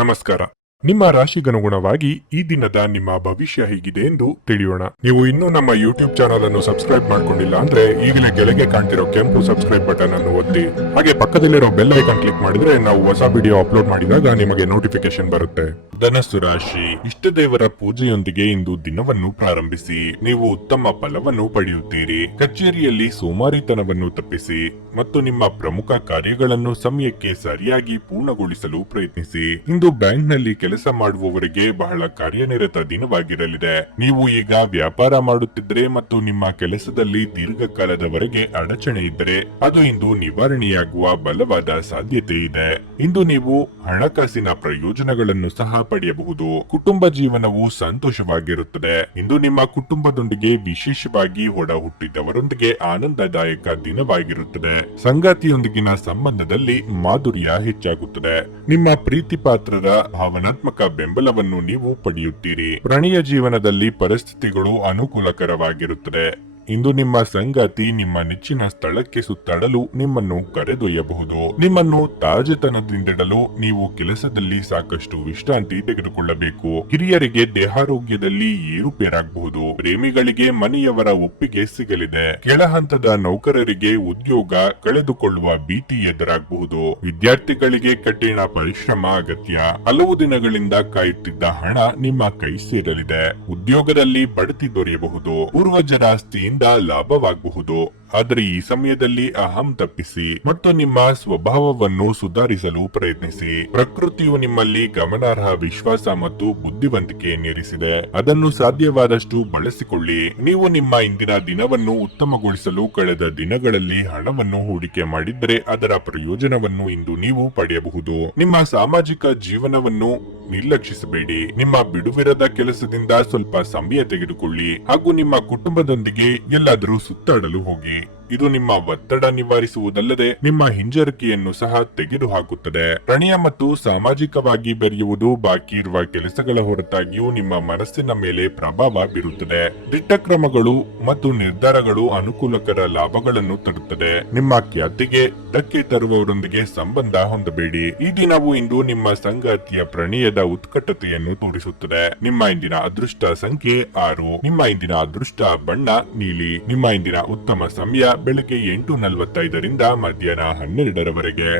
ನಮಸ್ಕಾರ. ನಿಮ್ಮ ರಾಶಿಗನುಗುಣವಾಗಿ ಈ ದಿನದ ನಿಮ್ಮ ಭವಿಷ್ಯ ಹೇಗಿದೆ ಎಂದು ತಿಳಿಯೋಣ. ನೀವು ಇನ್ನೂ ನಮ್ಮ ಯೂಟ್ಯೂಬ್ ಚಾನಲ್ ಅನ್ನು ಸಬ್ಸ್ಕ್ರೈಬ್ ಮಾಡ್ಕೊಂಡಿಲ್ಲ ಅಂದ್ರೆ ಈಗಲೇ ಕೆಳಗೆ ಕಾಣ್ತಿರೋ ಕೆಂಪು ಸಬ್ಸ್ಕ್ರೈಬ್ ಬಟನ್ ಅನ್ನು ಒತ್ತಿ. ಹಾಗೆ ಪಕ್ಕದಲ್ಲಿರೋ ಬೆಲ್ ಐಕಾನ್ ಕ್ಲಿಕ್ ಮಾಡಿದ್ರೆ ನಾವು ಹೊಸ ವಿಡಿಯೋ ಅಪ್ಲೋಡ್ ಮಾಡಿದಾಗ ನಿಮಗೆ ನೋಟಿಫಿಕೇಶನ್ ಬರುತ್ತೆ. ಧನಸ್ಸು ರಾಶಿ, ಇಷ್ಟ ದೇವರ ಪೂಜೆಯೊಂದಿಗೆ ಇಂದು ದಿನವನ್ನು ಪ್ರಾರಂಭಿಸಿ. ನೀವು ಉತ್ತಮ ಫಲವನ್ನು ಪಡೆಯುತ್ತೀರಿ. ಕಚೇರಿಯಲ್ಲಿ ಸೋಮಾರಿತನವನ್ನು ತಪ್ಪಿಸಿ ಮತ್ತು ನಿಮ್ಮ ಪ್ರಮುಖ ಕಾರ್ಯಗಳನ್ನು ಸಮಯಕ್ಕೆ ಸರಿಯಾಗಿ ಪೂರ್ಣಗೊಳಿಸಲು ಪ್ರಯತ್ನಿಸಿ. ಇಂದು ಬ್ಯಾಂಕ್ನಲ್ಲಿ ಕೆಲಸ ಮಾಡುವವರಿಗೆ ಬಹಳ ಕಾರ್ಯನಿರತ ದಿನವಾಗಿರಲಿದೆ. ನೀವು ಈಗ ವ್ಯಾಪಾರ ಮಾಡುತ್ತಿದ್ದರೆ ಮತ್ತು ನಿಮ್ಮ ಕೆಲಸದಲ್ಲಿ ದೀರ್ಘಕಾಲದವರೆಗೆ ಅಡಚಣೆ ಇದ್ದರೆ ಅದು ಇಂದು ನಿವಾರಣೆಯಾಗುವ ಬಲವಾದ ಸಾಧ್ಯತೆ ಇದೆ. ಇಂದು ನೀವು ಹಣಕಾಸಿನ ಪ್ರಯೋಜನಗಳನ್ನು ಸಹ ಪಡೆಯಬಹುದು. ಕುಟುಂಬ ಜೀವನವು ಸಂತೋಷವಾಗಿರುತ್ತದೆ. ಇಂದು ನಿಮ್ಮ ಕುಟುಂಬದೊಂದಿಗೆ, ವಿಶೇಷವಾಗಿ ಒಡ ಹುಟ್ಟಿದವರೊಂದಿಗೆ ಆನಂದದಾಯಕ ದಿನವಾಗಿರುತ್ತದೆ. ಸಂಗಾತಿಯೊಂದಿಗಿನ ಸಂಬಂಧದಲ್ಲಿ ಮಾಧುರ್ಯ ಹೆಚ್ಚಾಗುತ್ತದೆ. ನಿಮ್ಮ ಪ್ರೀತಿ ಪಾತ್ರರ ಭಾವನಾತ್ಮಕ ಬೆಂಬಲವನ್ನು ನೀವು ಪಡೆಯುತ್ತೀರಿ. ಪ್ರಣಯ ಜೀವನದಲ್ಲಿ ಪರಿಸ್ಥಿತಿಗಳು ಅನುಕೂಲಕರವಾಗಿರುತ್ತದೆ. ಇಂದು ನಿಮ್ಮ ಸಂಗಾತಿ ನಿಮ್ಮ ನೆಚ್ಚಿನ ಸ್ಥಳಕ್ಕೆ ಸುತ್ತಾಡಲು ನಿಮ್ಮನ್ನು ಕರೆದೊಯ್ಯಬಹುದು. ನಿಮ್ಮನ್ನು ತಾಜೆತನದಿಂದಿಡಲು ನೀವು ಕೆಲಸದಲ್ಲಿ ಸಾಕಷ್ಟು ವಿಶ್ರಾಂತಿ ತೆಗೆದುಕೊಳ್ಳಬೇಕು. ಹಿರಿಯರಿಗೆ ದೇಹಾರೋಗ್ಯದಲ್ಲಿ ಏರುಪೇರಾಗಬಹುದು. ಪ್ರೇಮಿಗಳಿಗೆ ಮನೆಯವರ ಒಪ್ಪಿಗೆ ಸಿಗಲಿದೆ. ಕೆಳ ಹಂತದ ನೌಕರರಿಗೆ ಉದ್ಯೋಗ ಕಳೆದುಕೊಳ್ಳುವ ಭೀತಿ ಎದುರಾಗಬಹುದು. ವಿದ್ಯಾರ್ಥಿಗಳಿಗೆ ಕಠಿಣ ಪರಿಶ್ರಮ ಅಗತ್ಯ. ಹಲವು ದಿನಗಳಿಂದ ಕಾಯುತ್ತಿದ್ದ ಹಣ ನಿಮ್ಮ ಕೈ ಸೇರಲಿದೆ. ಉದ್ಯೋಗದಲ್ಲಿ ಬಡ್ತಿ ದೊರೆಯಬಹುದು. ಪೂರ್ವಜರ ಆಸ್ತಿಯಿಂದ ಲಾಭವಾಗಬಹುದು. ಆದರೆ ಈ ಸಮಯದಲ್ಲಿ ಅಹಂ ತಪ್ಪಿಸಿ ಮತ್ತು ನಿಮ್ಮ ಸ್ವಭಾವವನ್ನು ಸುಧಾರಿಸಲು ಪ್ರಯತ್ನಿಸಿ. ಪ್ರಕೃತಿಯು ನಿಮ್ಮಲ್ಲಿ ಗಮನಾರ್ಹ ವಿಶ್ವಾಸ ಮತ್ತು ಬುದ್ಧಿವಂತಿಕೆಯನ್ನಿರಿಸಿದೆ. ಅದನ್ನು ಸಾಧ್ಯವಾದಷ್ಟು ಬಳಸಿಕೊಳ್ಳಿ. ನೀವು ನಿಮ್ಮ ಇಂದಿನ ದಿನವನ್ನು ಉತ್ತಮಗೊಳಿಸಲು ಕಳೆದ ದಿನಗಳಲ್ಲಿ ಹಣವನ್ನು ಹೂಡಿಕೆ ಮಾಡಿದ್ದರೆ ಅದರ ಪ್ರಯೋಜನವನ್ನು ಇಂದು ನೀವು ಪಡೆಯಬಹುದು. ನಿಮ್ಮ ಸಾಮಾಜಿಕ ಜೀವನವನ್ನು ನಿರ್ಲಕ್ಷಿಸಬೇಡಿ. ನಿಮ್ಮ ಬಿಡುವಿರದ ಕೆಲಸದಿಂದ ಸ್ವಲ್ಪ ಸಮಯ ತೆಗೆದುಕೊಳ್ಳಿ ಹಾಗೂ ನಿಮ್ಮ ಕುಟುಂಬದೊಂದಿಗೆ ಎಲ್ಲಾದರೂ ಸುತ್ತಾಡಲು ಹೋಗಿ. ಇದು ನಿಮ್ಮ ಒತ್ತಡ ನಿವಾರಿಸುವುದಲ್ಲದೆ ನಿಮ್ಮ ಹಿಂಜರಿಕೆಯನ್ನು ಸಹ ತೆಗೆದುಹಾಕುತ್ತದೆ. ಪ್ರಣಯ ಮತ್ತು ಸಾಮಾಜಿಕವಾಗಿ ಬೆರೆಯುವುದು ಬಾಕಿ ಇರುವ ಕೆಲಸಗಳ ಹೊರತಾಗಿಯೂ ನಿಮ್ಮ ಮನಸ್ಸಿನ ಮೇಲೆ ಪ್ರಭಾವ ಬೀರುತ್ತದೆ. ದಿಟ್ಟ ಕ್ರಮಗಳು ಮತ್ತು ನಿರ್ಧಾರಗಳು ಅನುಕೂಲಕರ ಲಾಭಗಳನ್ನು ತರುತ್ತದೆ. ನಿಮ್ಮ ಖ್ಯಾತಿಗೆ ಧಕ್ಕೆ ತರುವವರೊಂದಿಗೆ ಸಂಬಂಧ ಹೊಂದಬೇಡಿ. ಈ ದಿನವು ಇಂದು ನಿಮ್ಮ ಸಂಗಾತಿಯ ಪ್ರಣಯದ ಉತ್ಕಟತೆಯನ್ನು ತೋರಿಸುತ್ತದೆ. ನಿಮ್ಮ ಇಂದಿನ ಅದೃಷ್ಟ ಸಂಖ್ಯೆ 6. ನಿಮ್ಮ ಇಂದಿನ ಅದೃಷ್ಟ ಬಣ್ಣ ನೀಲಿ. ನಿಮ್ಮ ಇಂದಿನ ಉತ್ತಮ ಸಮಯ ಬೆಳಗ್ಗೆ 8:45 ರಿಂದ ಮಧ್ಯಾಹ್ನ 12 ರವರೆಗೆ.